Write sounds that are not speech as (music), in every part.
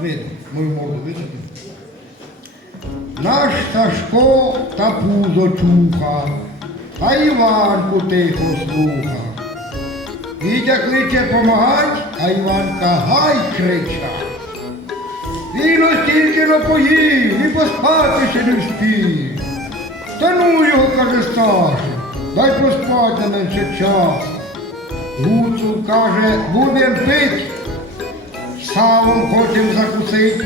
Видно, мою морду видно. Наш Сашко та пузо чуха, а Іванку тихо слуха. Вітя кличе помагать, а Іванка гай крича. Він ось тільки напоїв і поспати ще не встиг. Та ну його, каже Саша, дай поспать на менше часу. Гуцул каже, будем пить, салом хочем закусить.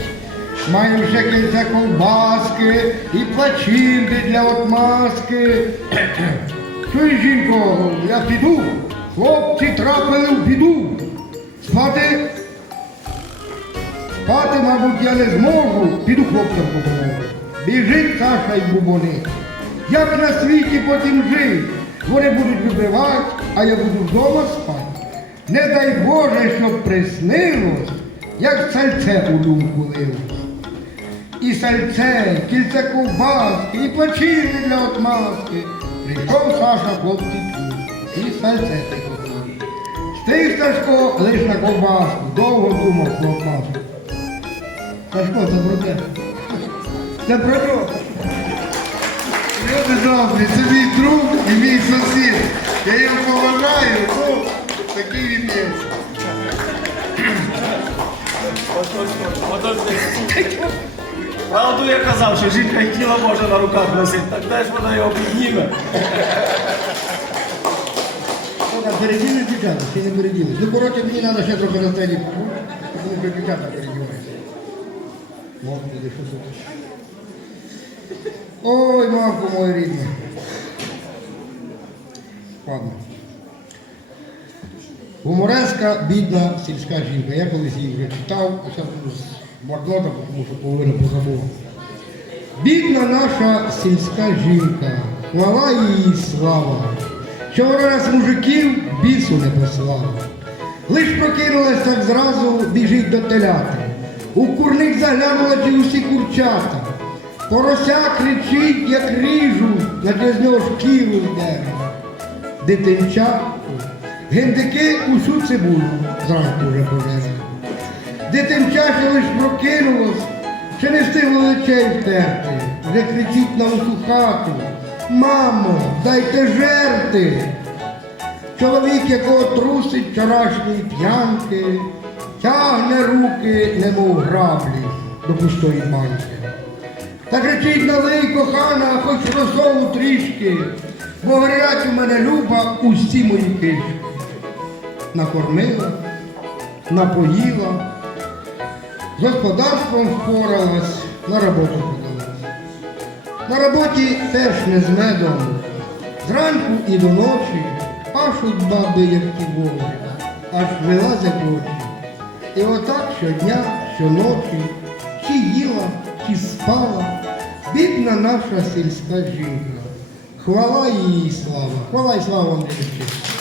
Маємо ще кільце ковбаски і плачинки для отмазки. (clears throat) Чуєш, жінко, я піду, хлопці трапили в біду. Спати, спати, мабуть, я не зможу, піду хлопцям допоможу. Біжить Саша й бубонить. Як на світі потім жить? Вони будуть вибивати, а я буду вдома спати. Не дай Боже, щоб приснилось, як сальце у думку лилось. І сальце, кільце ковбаски, і плачини для отмазки. Прийшов Саша хлопці і сальце ти тихо. Стиг Сашко лиш на ковбаску, довго думав про. Сашко, це про тебе. Це про нього. Люди добрі, це мій друг і мій сусід. Я його поважаю, ну, такий він є. Правду я казав, що жінка і тіло може на руках носити, так де ж вона його підніме? Переділи дівчата, ще не переділи. Ну, коротше, мені треба ще трохи на сцені. Тому що дівчата передіваються. Господи, що це? Ой, мамко моя рідна. Ладно. Гумореска, бідна сільська жінка. Я колись її вже читав, а зараз блокнота, тому що половину позабув. Бідна наша сільська жінка, хвала її слава, що вона нас мужиків бісу не послала. Лиш прокинулась так зразу, біжить до теляти. У курник заглянула чи усі курчата. Порося кричить, як ріжу, наче з нього шкіру йде. Дитинча, гендики усю цибулю зранку вже пожерли. Дитинча, що лиш прокинулось, ще не встигло очей втерти, вже кричить на усю хату. Мамо, дайте жерти. Чоловік, якого трусить вчорашньої п'янки, тягне руки, немов граблі до пустої банки. Та кричить налий, кохана, хоч розсолу трішки, бо горять у мене люба усі мої кишки. Накормила, напоїла, з господарством впоралась, на роботу подалась. На роботі теж не з медом, зранку і до ночі пашуть баби, як ті воли, аж вилазять очі. І отак щодня, щоночі, чи їла, чи спала, бідна наша сільська жінка. Хвала їй слава, хвала й слава Андрійовичу.